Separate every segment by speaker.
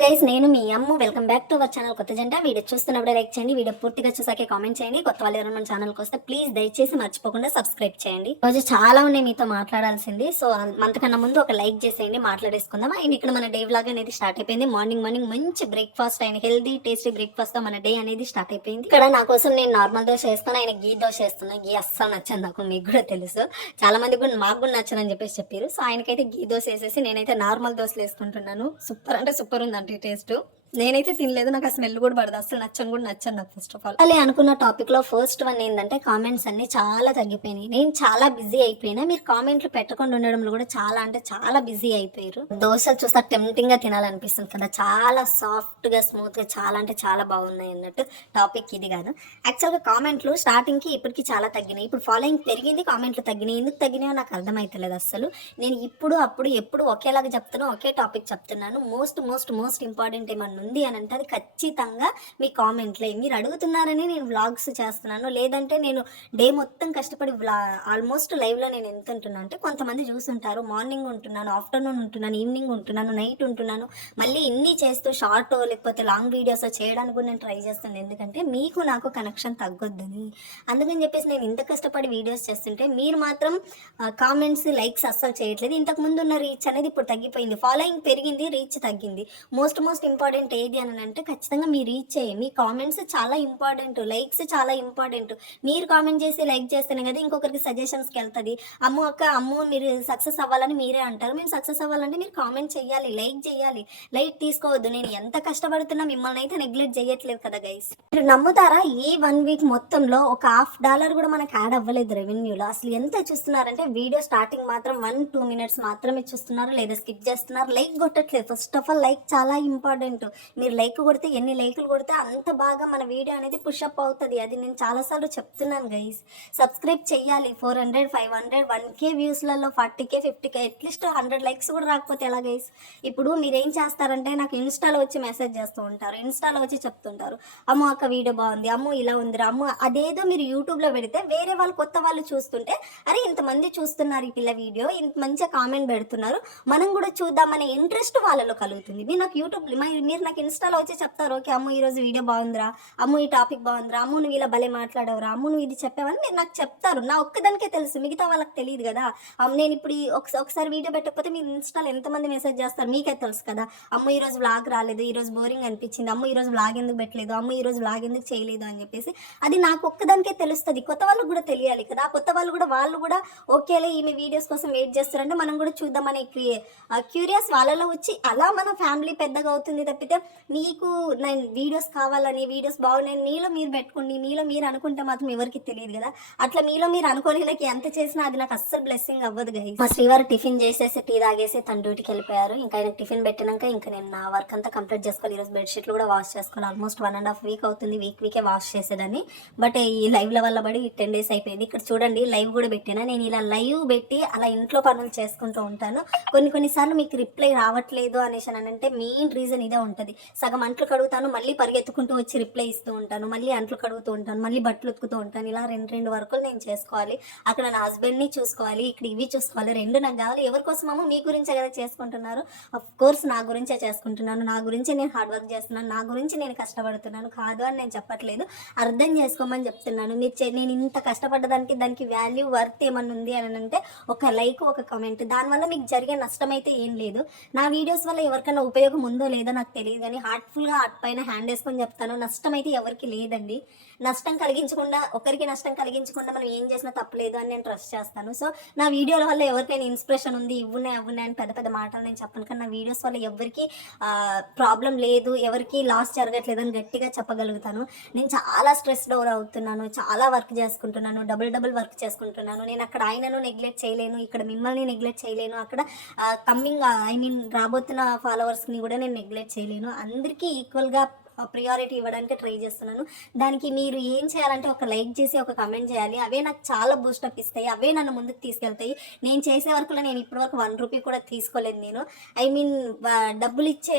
Speaker 1: Guys నేను మీ అమ్మ. Welcome back to our channel కొత్త జంట. వీడియో చూస్తున్నప్పుడు లైక్ చేయండి. వీడియో పూర్తిగా చూసాకే కామెంట్ చేయండి. కొత్త వాళ్ళు ఎవరైనా మన ఛానల్కి వస్తే ప్లీజ్ దయచేసి మర్చిపోకుండా సబ్స్క్రైబ్ చేయండి. రోజు చాలా ఉన్నాయి మీతో మాట్లాడాల్సింది. సో అంతకన్నా ముందు ఒక లైక్ చేసేయండి మాట్లాడేసుకుందాం అండ్ ఇక్కడ మన డే వ్లాగ్ అనేది స్టార్ట్ అయిపోయింది. మార్నింగ్ మార్నింగ్ మంచి బ్రేక్ఫాస్ట్ అయిన హెల్దీ టేస్టీ బ్రేక్ఫాస్ట్తో మన డే అనేది స్టార్ట్ అయిపోయింది. ఇక్కడ నా కోసం నేను నార్మల్ దోశ వేస్తాను ఆయన గీ దోశ వేస్తున్నా గీ అస్సలు నచ్చదు నాకు మీకు కూడా తెలుసు. చాలా మంది కూడా మాకు కూడా నచ్చదని చెప్పేసి చెప్పారు. సో ఆయనకైతే గీ దోశ వేసేసి నేనైతే నార్మల్ దోశలు వేసుకుంటున్నాను. సూపర్ అంటే సూపర్ ఉందంటే టేస్ట్ నేనైతే తినలేదు నాకు ఆ స్మెల్ కూడా పడదు. అసలు నచ్చని కూడా నచ్చను నాకు ఫస్ట్ ఆఫ్ ఆల్ అలా అనుకున్న టాపిక్లో ఫస్ట్ వన్ ఏంటంటే కామెంట్స్ అన్ని చాలా తగ్గిపోయినాయి. నేను చాలా బిజీ అయిపోయినా మీరు కామెంట్లు పెట్టకుండా ఉండడంలో కూడా చాలా అంటే చాలా బిజీ అయిపోయారు. దోశలు చూస్తే టెంప్టింగ్గా తినాలనిపిస్తుంది కదా చాలా సాఫ్ట్గా స్మూత్గా చాలా అంటే చాలా బాగున్నాయి అన్నట్టు టాపిక్ ఇది కాదు. యాక్చువల్గా కామెంట్లు స్టార్టింగ్కి ఇప్పటికి చాలా తగ్గినాయి. ఇప్పుడు ఫాలోయింగ్ పెరిగింది కామెంట్లు తగ్గినాయి. ఎందుకు తగ్గినాయో నాకు అర్థమైతలేదు అసలు నేను ఇప్పుడు అప్పుడు ఎప్పుడు ఒకేలాగా చెప్తున్నా ఒకే టాపిక్ చెప్తున్నాను. మోస్ట్ మోస్ట్ మోస్ట్ ఇంపార్టెంట్ ఏమన్నా ఉంది అని అంటే అది ఖచ్చితంగా మీ కామెంట్లే. మీరు అడుగుతున్నారని నేను వ్లాగ్స్ చేస్తున్నాను. లేదంటే నేను డే మొత్తం కష్టపడి వ్లా ఆల్మోస్ట్ లైవ్లో నేను ఎంత ఉంటున్నాను అంటే కొంతమంది చూస్తుంటారు మార్నింగ్ ఉంటున్నాను ఆఫ్టర్నూన్ ఉంటున్నాను ఈవినింగ్ ఉంటున్నాను నైట్ ఉంటున్నాను. మళ్ళీ ఇన్ని చేస్తూ షార్ట్ లేకపోతే లాంగ్ వీడియోస్ చేయడానికి కూడా నేను ట్రై చేస్తాను. ఎందుకంటే మీకు నాకు కనెక్షన్ తగ్గొద్దని. అందుకని చెప్పేసి నేను ఇంత కష్టపడి వీడియోస్ చేస్తుంటే మీరు మాత్రం కామెంట్స్ లైక్స్ అస్సలు చేయట్లేదు. ఇంతకు ముందు ఉన్న రీచ్ అనేది ఇప్పుడు తగ్గిపోయింది. ఫాలోయింగ్ పెరిగింది రీచ్ తగ్గింది. మోస్ట్ మోస్ట్ ఇంపార్టెంట్ ఏది అని అంటే ఖచ్చితంగా మీ రీచ్ అయ్యి మీ కామెంట్స్ చాలా ఇంపార్టెంట్ లైక్స్ చాలా ఇంపార్టెంట్ మీరు కామెంట్ చేసి లైక్ చేస్తేనే కదా ఇంకొకరికి సజెషన్స్కి వెళ్తుంది. అమ్ము అక్క అమ్ము మీరు సక్సెస్ అవ్వాలని మీరే అంటారు. మేము సక్సెస్ అవ్వాలంటే మీరు కామెంట్ చేయాలి లైక్ చేయాలి. లైక్ తీసుకోవద్దు. నేను ఎంత కష్టపడుతున్నా మిమ్మల్ని అయితే నెగ్లెక్ట్ చేయట్లేదు కదా గైస్ మీరు నమ్ముతారా? ఈ వన్ వీక్ మొత్తంలో ఒక హాఫ్ డాలర్ కూడా మనకు యాడ్ అవ్వలేదు రెవెన్యూలో అసలు ఎంత చూస్తున్నారంటే వీడియో స్టార్టింగ్ మాత్రం వన్ టూ మినిట్స్ మాత్రమే చూస్తున్నారు. లేదా స్కిప్ చేస్తున్నారు. లైక్ కొట్టట్లేదు. ఫస్ట్ ఆఫ్ ఆల్ లైక్ చాలా ఇంపార్టెంట్ మీరు లైక్ కొడితే ఎన్ని లైకులు కొడితే అంత బాగా మన వీడియో అనేది పుషప్ అవుతుంది. అది నేను చాలాసార్లు చెప్తున్నాను గైస్ సబ్స్క్రైబ్ చేయాలి four hundred five hundred one K వ్యూస్లలో forty K fifty K at least hundred likes కూడా రాకపోతే ఎలా గైస్ ఇప్పుడు మీరు ఏం చేస్తారంటే నాకు ఇన్స్టాలో వచ్చి మెసేజ్ చేస్తూ ఉంటారు. ఇన్స్టాలో వచ్చి చెప్తుంటారు. అమ్మో అక్క వీడియో బాగుంది. అమ్మో ఇలా ఉందిరా. అమ్మో అదేదో మీరు యూట్యూబ్లో పెడితే వేరే వాళ్ళు కొత్త వాళ్ళు చూస్తుంటే అరే ఇంతమంది చూస్తున్నారు ఈ పిల్ల వీడియో. ఇంత మంచిగా కామెంట్ పెడుతున్నారు. మనం కూడా చూద్దామనే ఇంట్రెస్ట్ వాళ్ళలో కలుగుతుంది. మీరు నాకు యూట్యూబ్ మీరు నాకు ఇన్స్టాలో వచ్చి చెప్తారు ఓకే అమ్మ ఈరోజు వీడియో బాగుందిరా. అమ్మ ఈ టాపిక్ బాగుందిరా. అమ్మ నువ్వు ఇలా భలే మాట్లాడవురా. అమ్మ నువ్వు ఇది చెప్పావని మీరు నాకు చెప్తారు. నా ఒక్కదానికే తెలుసు. మిగతా వాళ్ళకి తెలియదు కదా. అమ్మ నేను ఇప్పుడు ఈ ఒకసారి వీడియో పెట్టకపోతే మీరు ఇన్స్టాలో ఎంతమంది మెసేజ్ చేస్తారు? మీకే తెలుసు కదా. అమ్మ ఈరోజు వ్లాగ్ రాలేదు. ఈరోజు బోరింగ్ అనిపించింది. అమ్మ ఈరోజు వ్లాగ్ ఎందుకు పెట్టలేదు? అమ్మ ఈరోజు వ్లాగ్ ఎందుకు చేయలేదు? అని చెప్పేసి. అది నాకు ఒక్కదానికే తెలుస్తుంది. కొత్త వాళ్ళకి కూడా తెలియాలి కదా. కొత్త వాళ్ళు కూడా వాళ్ళు కూడా ఓకేలే ఈమె వీడియోస్ కోసం వెయిట్ చేస్తారంటే మనం కూడా చూద్దామనే క్యూరియస్ వాళ్ళలో వచ్చి అలా మన ఫ్యామిలీ పెద్దగా అవుతుంది తప్పితే మీకు నేను వీడియోస్ కావాలని వీడియోస్ బాగున్నాయి మీలో మీరు పెట్టుకోండి మీలో మీరు అనుకుంటే మాత్రం ఎవరికి తెలియదు కదా. అట్లా మీలో మీరు అనుకోని నాకు ఎంత చేసినా అది నాకు అస్సలు బ్లెస్సింగ్ అవ్వదు గైస్ మా శ్రీవారు టిఫిన్ చేసేసి టీ తాగేసి తన డ్యూటీకి వెళ్ళిపోయారు. ఇంకా ఆయన టిఫిన్ పెట్టినాక ఇంకా నేను నా వర్క్ అంతా కంప్లీట్ చేసుకోవాలి. ఈరోజు బెడ్షీట్లు కూడా వాష్ చేసుకోవాలి. Almost one and half week అవుతుంది. వీక్ వీకే వాష్ చేసేదని బట్ ఈ లైవ్ల వల్ల పడి టెన్ డేస్ అయిపోయింది. ఇక్కడ చూడండి లైవ్ కూడా పెట్టినా. నేను ఇలా లైవ్ పెట్టి అలా ఇంట్లో పనులు చేసుకుంటూ ఉంటాను. కొన్ని కొన్నిసార్లు మీకు రిప్లై రావట్లేదు అనేసి అని అంటే మెయిన్ రీజన్ ఇదే ఉంటుంది. సగం అంట్లు కడుగుతాను మళ్ళీ పరిగెత్తుకుంటూ వచ్చి రిప్లై ఇస్తూ ఉంటాను మళ్ళీ అంట్లు కడుగుతూ ఉంటాను మళ్ళీ బట్టలు ఉతుకుతూ ఉంటాను. ఇలా రెండు రెండు వర్కులు నేను చేసుకోవాలి. అక్కడ నా హస్బెండ్ని చూసుకోవాలి ఇక్కడ ఇవి చూసుకోవాలి రెండు నాకు కావాలి. ఎవరి కోసమేమో మీ గురించే కదా చేసుకుంటున్నారు? అఫ్ కోర్స్ నా గురించే చేసుకుంటున్నాను. నా గురించే నేను హార్డ్ వర్క్ చేస్తున్నాను. నా గురించి నేను కష్టపడుతున్నాను. కాదు అని నేను చెప్పట్లేదు. అర్థం చేసుకోమని చెప్తున్నాను. మీరు నేను ఇంత కష్టపడ్డదానికి దానికి వాల్యూ వర్త్ ఏమన్నా ఉంది అని అంటే ఒక లైక్ ఒక కమెంట్ దానివల్ల మీకు జరిగే నష్టం అయితే ఏం లేదు. నా వీడియోస్ వల్ల ఎవరికైనా ఉపయోగం ఉందో లేదో నాకు తెలియదు. కానీ హార్ట్ఫుల్గా హార్ట్ పైన హ్యాండ్ వేసుకొని చెప్తాను. నష్టం అయితే ఎవరికి లేదండి. నష్టం కలిగించకుండా ఒకరికి నష్టం కలిగించకుండా మనం ఏం చేసినా తప్పలేదు అని నేను ట్రస్ట్ చేస్తాను. సో నా వీడియోల వల్ల ఎవరికైనా ఇన్స్పిరేషన్ ఉంది ఇవ్వున్నాయి అవ్వున్నాయి అని పెద్ద పెద్ద మాటలు నేను చెప్పను. కానీ నా వీడియోస్ వల్ల ఎవరికి ప్రాబ్లం లేదు ఎవరికి లాస్ జరగట్లేదు అని గట్టిగా చెప్పగలుగుతాను. నేను చాలా స్ట్రెస్ డౌన్ అవుతున్నాను చాలా వర్క్ చేసుకుంటున్నాను డబుల్ డబుల్ వర్క్ చేసుకుంటున్నాను. నేను అక్కడ ఆయనను నెగ్లెక్ట్ చేయలేను ఇక్కడ మిమ్మల్ని నెగ్లెక్ట్ చేయలేను. అక్కడ కమ్మింగ్ ఐ మీన్ రాబోతున్న ఫాలోవర్స్ని కూడా నేను నెగ్లెక్ట్ చేయలేను. అందరికీ ఈక్వల్గా ప్రియారిటీ ఇవ్వడానికి ట్రై చేస్తున్నాను. దానికి మీరు ఏం చేయాలంటే ఒక లైక్ చేసి ఒక కమెంట్ చేయాలి. అవే నాకు చాలా బూస్టప్ ఇస్తాయి. అవే నన్ను ముందుకు తీసుకెళ్తాయి. నేను చేసే వరకులో నేను ఇప్పటివరకు వన్ రూపీ కూడా తీసుకోలేదు నేను. ఐ మీన్ డబ్బులు ఇచ్చే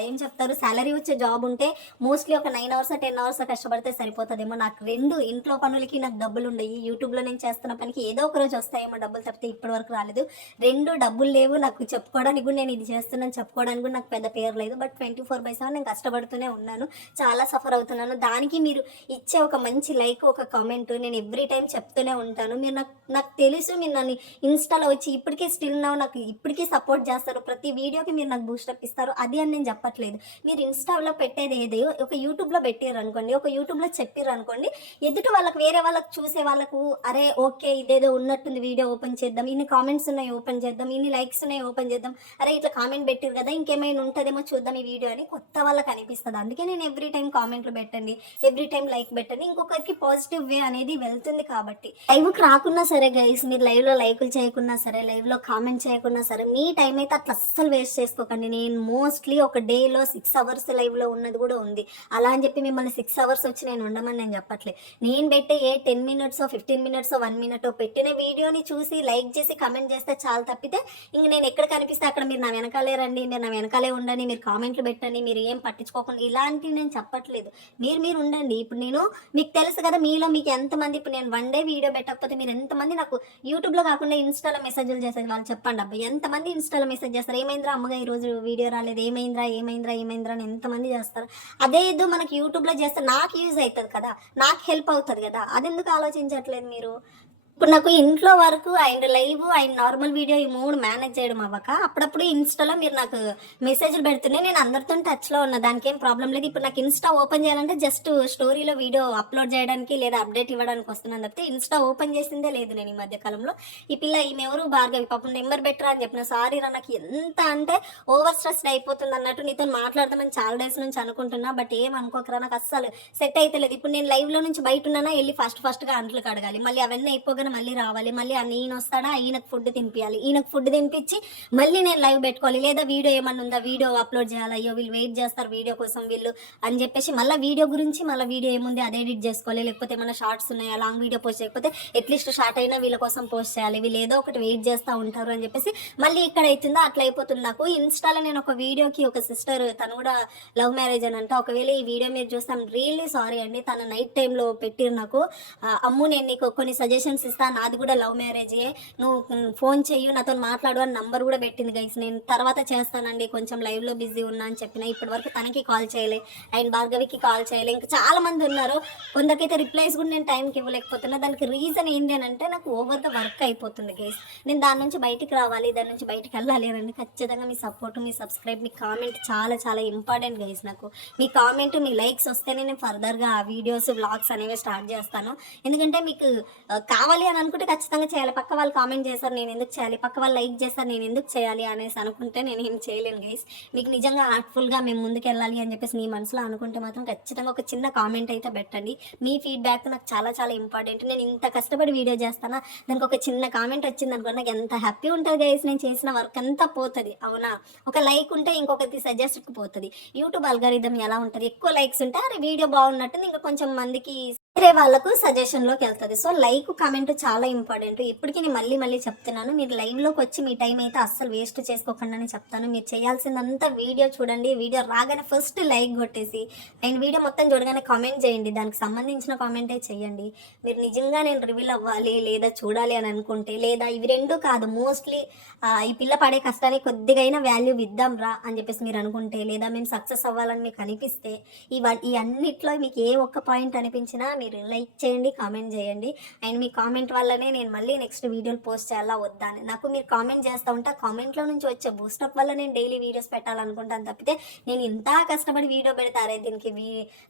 Speaker 1: ఏం చెప్తారు? సాలరీ వచ్చే జాబ్ ఉంటే మోస్ట్లీ ఒక నైన్ అవర్స్ టెన్ అవర్స్ కష్టపడితే సరిపోతుందేమో. నాకు రెండు ఇంట్లో పనులకి నాకు డబ్బులు ఉండయి. యూట్యూబ్లో నేను చేస్తున్న పనికి ఏదో ఒక రోజు వస్తాయేమో డబ్బులు తప్పితే ఇప్పటి వరకు రాలేదు. రెండు డబ్బులు లేవు నాకు చెప్పుకోవడానికి కూడా నేను ఇది చేస్తున్నాను. చెప్పుకోవడానికి కూడా నాకు పెద్ద పేరు లేదు. But twenty four by seven నేను కష్టపడుతూనే ఉన్నాను. చాలా సఫర్ అవుతున్నాను. దానికి మీరు ఇచ్చే ఒక మంచి లైక్ ఒక కామెంట్ నేను ఎవ్రీ టైం చెప్తూనే ఉంటాను. మీరు నాకు నాకు తెలుసు మీరు నన్ను ఇన్స్టాలో వచ్చి ఇప్పటికీ స్టిల్ నా నాకు ఇప్పటికీ సపోర్ట్ చేస్తారు. ప్రతి వీడియోకి మీరు నాకు బూస్టప్ ఇస్తారు. అది అని నేను చెప్పట్లేదు. మీరు ఇన్స్టాలో పెట్టేది ఏదో? ఒక యూట్యూబ్లో పెట్టారు అనుకోండి ఒక యూట్యూబ్లో చెప్పారు అనుకోండి ఎదుటి వాళ్ళకి వేరే వాళ్ళకి చూసే వాళ్ళకు అరే ఓకే ఇదేదో ఉన్నట్టుంది వీడియో ఓపెన్ చేద్దాం. ఇన్ని కామెంట్స్ ఉన్నాయి ఓపెన్ చేద్దాం. ఇన్ని లైక్స్ ఉన్నాయి ఓపెన్ చేద్దాం. అరే ఇట్లా కామెంట్ పెట్టారు కదా ఇంకేమైనా ఉంటుందేమో చూద్దాం ఈ వీడియో అని కొత్త వాళ్ళకి అనిపిస్తుంది. అందుకే నేను ఎవ్రీ టైం కామెంట్లు పెట్టండి ఎవ్రీ టైం లైక్ పెట్టండి. ఇంకొకరికి పాజిటివ్ వే అనేది వెళ్తుంది కాబట్టి. లైవ్కి రాకున్నా సరే గైస్ మీరు లైవ్లో లైకులు చేయకున్నా సరే లైవ్లో కామెంట్ చేయకున్నా సరే మీ టైం అయితే అట్లా అస్సలు వేస్ట్ చేసుకోకండి. నేను మోస్ట్లీ ఒక డేలో సిక్స్ అవర్స్ లైవ్లో ఉన్నది కూడా ఉంది. అలా అని చెప్పి మిమ్మల్ని సిక్స్ అవర్స్ వచ్చి నేను ఉండమని నేను చెప్పట్లే. నేను పెట్టే a ten minutes fifteen minutes one minute పెట్టిన వీడియోని చూసి లైక్ చేసి కమెంట్ చేస్తే చాలా తప్పితే ఇంక నేను ఎక్కడ కనిపిస్తే అక్కడ మీరు నా వెనకాలే రండి మీరు నా వెనకాలే ఉండండి మీరు కామెంట్లు పెట్టండి మీరు ఏం పట్టించుకోకుండా ఇలాంటివి నేను చెప్పట్లేదు. మీరు మీరు ఉండండి. ఇప్పుడు నేను మీకు తెలుసు కదా మీలో మీకు ఎంతమంది ఇప్పుడు నేను వన్ డే వీడియో పెట్టకపోతే మీరు ఎంతమంది నాకు యూట్యూబ్లో కాకుండా ఇన్స్టాలో మెసేజ్లు చేసేది వాళ్ళు చెప్పండి అబ్బా. ఎంతమంది ఇన్స్టాలో మెసేజ్ చేస్తారు? ఏమైందిరా అమ్మగా ఈరోజు వీడియో రాలేదు? ఏమైందిరా ఏమైందిరా ఏమైందిరా అని ఎంతమంది చేస్తారు? అదే ఏదో మనకి యూట్యూబ్లో చేస్తే నాకు యూజ్ అవుతుంది కదా. నాకు హెల్ప్ అవుతుంది కదా. అది ఎందుకు ఆలోచించట్లేదు మీరు? ఇప్పుడు నాకు ఇంట్లో వరకు and live and normal video ఈ మూడు మేనేజ్ చేయడం అవ్వక అప్పుడప్పుడు ఇన్స్టాలో మీరు నాకు మెసేజ్లు పెడుతూనే నేను అందరితో టచ్లో ఉన్న. దానికి ఏం ప్రాబ్లం లేదు. ఇప్పుడు నాకు ఇన్స్టా ఓపెన్ చేయాలంటే జస్ట్ స్టోరీలో వీడియో అప్లోడ్ చేయడానికి లేదా అప్డేట్ ఇవ్వడానికి వస్తున్నాను తప్పితే ఇన్స్టా ఓపెన్ చేసిందే లేదు నేను ఈ మధ్య కాలంలో. ఈ పిల్ల ఈమె ఎవరు భార్గవి? పాపం నెంబర్ బెటరా అని చెప్పిన సారీ రా నాకు ఎంత అంటే ఓవర్ స్ట్రెస్డ్ అయిపోతుంది అన్నట్టు నీతో మాట్లాడదామని చాలా డేస్ నుంచి అనుకుంటున్నా బట్ ఏం అనుకోకరా నాకు అస్సలు సెట్ అయితే లేదు. ఇప్పుడు నేను లైవ్లో నుంచి బయట ఉన్నానా వెళ్ళి ఫస్ట్ ఫస్ట్గా అంట్లు కడగాలి. మళ్ళీ అవన్నీ అయిపోగానే మళ్ళీ రావాలి మళ్ళీ అన్న ఈయన వస్తాడా ఈయనకు ఫుడ్ తినిపించాలి ఈయనకు ఫుడ్ తినిపించి మళ్ళీ నేను లైవ్ పెట్టుకోవాలి. లేదా వీడియో ఏమన్నా ఉందా? వీడియో అప్లోడ్ చేయాలి? అయ్యో వీళ్ళు వెయిట్ చేస్తారు వీడియో కోసం వీళ్ళు అని చెప్పేసి మళ్ళీ వీడియో గురించి మళ్ళీ వీడియో ఏముంది అదే ఎడిట్ చేసుకోవాలి. లేకపోతే ఏమైనా షార్ట్స్ ఉన్నాయా? లాంగ్ వీడియో పోస్ట్ చేయకపోతే అట్లీస్ట్ షార్ట్ అయినా వీళ్ళ కోసం పోస్ట్ చేయాలి. వీళ్ళు ఏదో ఒకటి వెయిట్ చేస్తూ ఉంటారు అని చెప్పేసి మళ్ళీ ఇక్కడ అవుతుందో అట్లా అయిపోతుంది నాకు. ఇన్స్టాలో నేను ఒక వీడియోకి ఒక సిస్టర్ తను కూడా లవ్ మ్యారేజ్ అని అంటే. ఒకవేళ ఈ వీడియో మీరు చూస్తాం రియల్లీ సారీ అండి. తను నైట్ టైంలో పెట్టిరు నాకు. అమ్ము నేను నీకు కొన్ని సజెషన్స్ ఇస్తా నాది కూడా లవ్ మ్యారేజే. నువ్వు ఫోన్ చెయ్యి నాతో మాట్లాడు అని నంబర్ కూడా పెట్టింది గైస్ నేను తర్వాత చేస్తానండి కొంచెం లైవ్లో బిజీ ఉన్నా అని చెప్పిన. ఇప్పటి వరకు తనకి కాల్ చేయలే. అండ్ భార్గవికి కాల్ చేయలే. ఇంకా చాలా మంది ఉన్నారు. కొందరికైతే రిప్లైస్ కూడా నేను టైంకి ఇవ్వలేకపోతున్నా. దానికి రీజన్ ఏంటి అని అంటే నాకు ఓవర్ ద వర్క్ అయిపోతుంది గైస్ నేను దాని నుంచి బయటికి రావాలి దాని నుంచి బయటికి వెళ్ళాలి అని అంటే ఖచ్చితంగా మీ సపోర్ట్ మీ సబ్స్క్రైబ్ మీ కామెంట్ చాలా చాలా ఇంపార్టెంట్ గైస్ నాకు. మీ కామెంట్ మీ లైక్స్ వస్తేనే నేను ఫర్దర్గా ఆ వీడియోస్ వ్లాగ్స్ అనేవి స్టార్ట్ చేస్తాను. ఎందుకంటే మీకు కావాలి చేయాలి అని అనుకుంటే ఖచ్చితంగా చేయాలి. పక్క వాళ్ళు కామెంట్ చేస్తారు నేను ఎందుకు చేయాలి? పక్క వాళ్ళు లైక్ చేస్తారు నేను ఎందుకు చేయాలి అనేసి అనుకుంటే నేను ఏం చేయలేను గైస్ మీకు నిజంగా ఆర్ట్ఫుల్గా మేము ముందుకు వెళ్ళాలి అని చెప్పేసి మీ మనసులో అనుకుంటే మాత్రం ఖచ్చితంగా ఒక చిన్న కామెంట్ అయితే పెట్టండి. మీ ఫీడ్బ్యాక్ నాకు చాలా చాలా ఇంపార్టెంట్ నేను ఇంత కష్టపడి వీడియో చేస్తానా? దానికి ఒక చిన్న కామెంట్ వచ్చింది అనుకో నాకు ఎంత హ్యాపీ ఉంటుంది గైస్ నేను చేసిన వర్క్ అంతా పోతుంది. అవునా? ఒక లైక్ ఉంటే ఇంకొకటి సజెస్ట్కి పోతుంది. యూట్యూబ్ అల్గారిథం ఎలా ఉంటుంది? ఎక్కువ లైక్స్ ఉంటే అరే వీడియో బాగున్నట్టుంది ఇంకా కొంచెం మందికి వేరే వాళ్ళకు సజెషన్లోకి వెళ్తుంది. సో లైక్ కామెంట్ చాలా ఇంపార్టెంట్ ఇప్పటికీ నేను మళ్ళీ మళ్ళీ చెప్తున్నాను. మీరు లైవ్లోకి వచ్చి మీ టైం అయితే అస్సలు వేస్ట్ చేసుకోకుండా అని చెప్తాను. మీరు చేయాల్సిందంతా వీడియో చూడండి. వీడియో రాగానే ఫస్ట్ లైక్ కొట్టేసి అండ్ వీడియో మొత్తం చూడగానే కామెంట్ చేయండి. దానికి సంబంధించిన కామెంటే చేయండి. మీరు నిజంగా నేను రివీల్ అవ్వాలి లేదా చూడాలి అని అనుకుంటే లేదా ఇవి రెండు కాదు మోస్ట్లీ ఈ పిల్ల పడే కష్టానికి కొద్దిగైనా వాల్యూ ఇద్దాం రా అని చెప్పేసి మీరు అనుకుంటే లేదా మేము సక్సెస్ అవ్వాలని మీకు అనిపిస్తే ఈ ఈ అన్నిట్లో మీకు ఏ ఒక్క పాయింట్ అనిపించినా మీరు లైక్ చేయండి కామెంట్ చేయండి. అండ్ మీ కామెంట్ వల్లనే నేను మళ్ళీ నెక్స్ట్ వీడియోలు పోస్ట్ చేయాలా వద్దా అని. నాకు మీరు కామెంట్ చేస్తూ ఉంటే కామెంట్లో నుంచి వచ్చే బూస్టప్ వల్ల నేను డైలీ వీడియోస్ పెట్టాలనుకుంటాను తప్పితే నేను ఇంత కష్టపడి వీడియో పెడతారే దీనికి వీ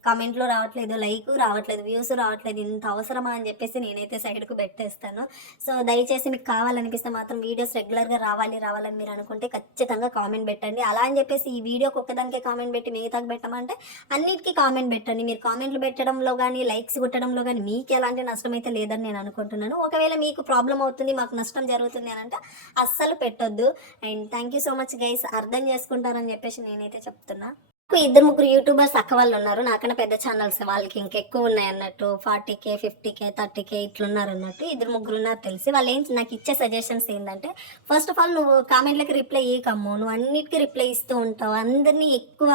Speaker 1: కామెంట్లో రావట్లేదు లైక్ రావట్లేదు వ్యూస్ రావట్లేదు ఇంత అవసరమా అని చెప్పేసి నేనైతే సైడ్కు పెట్టేస్తాను. సో దయచేసి మీకు కావాలనిపిస్తే మాత్రం వీడియోస్ రెగ్యులర్గా రావాలి రావాలని మీరు అనుకుంటే ఖచ్చితంగా కామెంట్ పెట్టండి. అలా అని చెప్పేసి ఈ వీడియోకి ఒక్కదానికే కామెంట్ పెట్టి మిగతాకి పెట్టమంటే అన్నిటికీ కామెంట్ పెట్టండి. మీరు కామెంట్లు పెట్టడంలో కానీ లైక్స్ కూడా కొట్టడంలో కానీ మీకు ఎలాంటి నష్టం అయితే లేదని నేను అనుకుంటున్నాను. ఒకవేళ మీకు ప్రాబ్లం అవుతుంది మాకు నష్టం జరుగుతుంది అని అంటే అస్సలు పెట్టొద్దు. And thank you so much guys అర్థం చేసుకుంటారని చెప్పేసి నేనైతే చెప్తున్నా. ఇద్దరు ముగ్గురు యూట్యూబర్స్ అక్క వాళ్ళు ఉన్నారు. నాకన్నా పెద్ద ఛానల్స్ వాళ్ళకి ఇంకెక్కువ ఉన్నాయి అన్నట్టు. Forty K fifty K thirty K ఇట్లున్నారు అన్నట్టు ఇద్దరు ముగ్గురు ఉన్నారు తెలిసి. వాళ్ళు ఏం నాకు ఇచ్చే సజెషన్స్ ఏంటంటే ఫస్ట్ ఆఫ్ ఆల్ నువ్వు కామెంట్లకి రిప్లై ఇవ్వకమ్ము నువ్వు అన్నిటికీ రిప్లై ఇస్తూ ఉంటావు. అందరినీ ఎక్కువ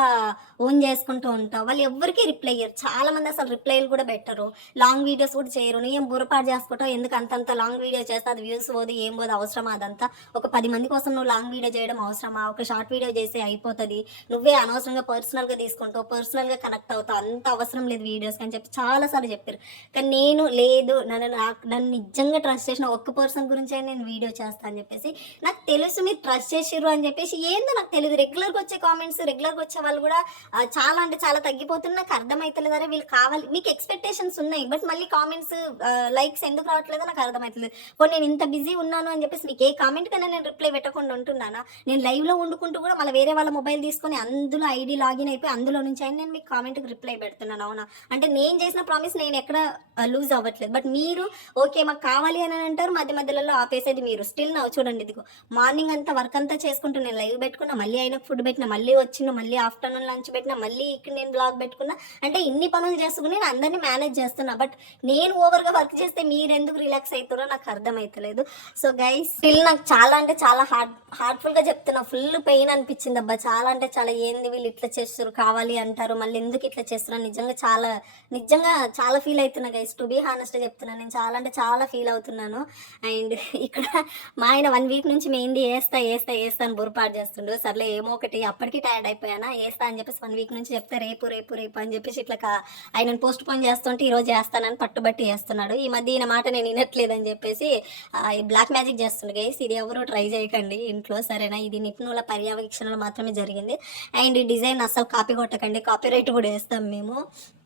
Speaker 1: ఓన్ చేసుకుంటూ ఉంటావు. వాళ్ళు ఎవరికి రిప్లై ఇయ్యరు. చాలా మంది అసలు రిప్లైలు కూడా పెట్టరు. లాంగ్ వీడియోస్ కూడా చేయరు. నేను ఏం బుర్రపాటు చేసుకుంటావు? ఎందుకు అంతంత లాంగ్ వీడియో చేస్తే అది వ్యూస్ పోదు ఏం పోదు అవసరమా అదంతా? ఒక పది మంది కోసం నువ్వు లాంగ్ వీడియో చేయడం అవసరమా? ఒక షార్ట్ వీడియో చేస్తే అయిపోతుంది. నువ్వే అనవసరంగా పర్సనల్గా తీసుకుంటావు పర్సనల్గా కనెక్ట్ అవుతావు. అంత అవసరం లేదు వీడియోస్ అని చెప్పి చాలాసార్లు చెప్పారు. కానీ నేను లేదు నన్ను నాకు నన్ను నిజంగా ట్రస్ట్ చేసిన ఒక్క పర్సన్ గురించే నేను వీడియో చేస్తాను అని చెప్పేసి నాకు తెలుసు మీరు ట్రస్ట్ చేసిర్రు అని చెప్పేసి ఏందో నాకు తెలియదు రెగ్యులర్గా వచ్చే కామెంట్స్ రెగ్యులర్గా వచ్చే వాళ్ళు కూడా చాలా అంటే చాలా తగ్గిపోతున్న నాకు అర్థమవుతలేదు అరే వీళ్ళు కావాలి. మీకు ఎక్స్పెక్టేషన్స్ ఉన్నాయి బట్ మళ్ళీ కామెంట్స్ లైక్స్ ఎందుకు రావట్లేదో? నాకు అర్థమవుతుంది పోనీ నేను ఇంత బిజీ ఉన్నాను అని చెప్పేసి మీకు ఏ కామెంట్ కన్నా నేను రిప్లై పెట్టకుండా ఉంటున్నానా? నేను లైవ్లో వండుకుంటూ కూడా మళ్ళీ వేరే వాళ్ళ మొబైల్ తీసుకొని అందులో ఐడి లాగిన్ అయిపోయి అందులో నుంచి అయినా నేను మీకు కామెంట్కి రిప్లై పెడుతున్నాను అవునా? అంటే నేను చేసిన ప్రామిస్ నేను ఎక్కడ లూజ్ అవ్వట్లేదు. బట్ మీరు ఓకే మాకు కావాలి అని అంటారు మధ్య మధ్యలో ఆపేసేది మీరు. స్టిల్ నా చూడండి ఇదిగో. మార్నింగ్ అంతా వర్క్ అంతా చేసుకుంటూ నేను లైవ్ పెట్టుకున్నా మళ్ళీ అయినా ఫుడ్ పెట్టిన మళ్ళీ వచ్చిన మళ్ళీ ఆఫ్టర్నూన్ లంచ్ పెట్టినా మళ్ళీ ఇక్కడ నేను బ్లాగ్ పెట్టుకున్నా. అంటే ఇన్ని పనులు చేసుకుని నేను అందరినీ మేనేజ్ చేస్తున్నా. బట్ నేను ఓవర్గా వర్క్ చేస్తే మీరు ఎందుకు రిలాక్స్ అవుతారో నాకు అర్థమవుతలేదు సో గైస్ ఫిల్ నాకు చాలా అంటే చాలా హార్ట్ హార్ట్ఫుల్గా చెప్తున్నా. ఫుల్ పెయిన్ అనిపించింది అబ్బా. చాలా అంటే చాలా ఏంది వీళ్ళు ఇట్లా చేస్తారు కావాలి అంటారు మళ్ళీ ఎందుకు ఇట్లా చేస్తున్నారు నిజంగా చాలా నిజంగా చాలా ఫీల్ అవుతున్నా గైస్ టు బీ హానెస్ట్గా చెప్తున్నాను నేను చాలా అంటే చాలా ఫీల్ అవుతున్నాను. అండ్ ఇక్కడ మా ఆయన వన్ వీక్ నుంచి మెయింది వేస్తా వేస్తా వేస్తా అని బుర్రపాటు చేస్తుండు. సర్లే ఏమో ఒకటి అప్పటికి టైర్డ్ అయిపోయానా వేస్తా అని చెప్పేసి వన్ వీక్ నుంచి చెప్తే రేపు రేపు రేపు అని చెప్పేసి ఇట్లా ఆయనను ఆయన పోస్ట్ పోన్ చేస్తుంటే ఈ రోజు చేస్తానని పట్టుబట్టి చేస్తున్నాడు. ఈ మధ్య ఈయన మాట నేను వినట్లేదని చెప్పేసి బ్లాక్ మ్యాజిక్ చేస్తుండే గైస్. ఇది ఎవరు ట్రై చేయకండి ఇంట్లో సరేనా? ఇది నిపుణుల పర్యవేక్షణలో మాత్రమే జరిగింది. అండ్ ఈ డిజైన్ అసలు కాపీ కొట్టకండి. కాపీ రైట్ కూడా వేస్తాం మేము.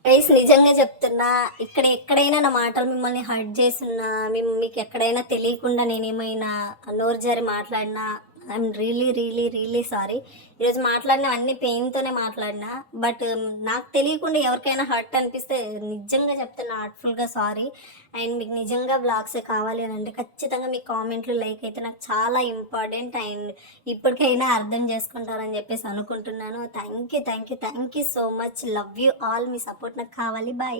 Speaker 1: గైస్ నిజంగా చెప్తున్నా ఇక్కడ ఎక్కడైనా నా మాటలు మిమ్మల్ని హర్ట్ చేస్తున్నా మేము మీకు ఎక్కడైనా తెలియకుండా నేనేమైనా నోరు జారి మాట్లాడినా I'm really really really sorry ఈరోజు మాట్లాడిన అన్ని పెయిన్తోనే మాట్లాడినా బట్ um, నాకు తెలియకుండా ఎవరికైనా హర్ట్ అనిపిస్తే నిజంగా చెప్తున్నా హార్ట్ఫుల్గా సారీ అండ్ మీకు నిజంగా బ్లాగ్స్ కావాలి అని అంటే ఖచ్చితంగా మీ కామెంట్లు లైక్ అయితే నాకు చాలా ఇంపార్టెంట్ అండ్ ఇప్పటికైనా అర్థం చేసుకుంటారని చెప్పేసి అనుకుంటున్నాను. Thank you thank you thank you so much love you all me support నాకు కావాలి. బాయ్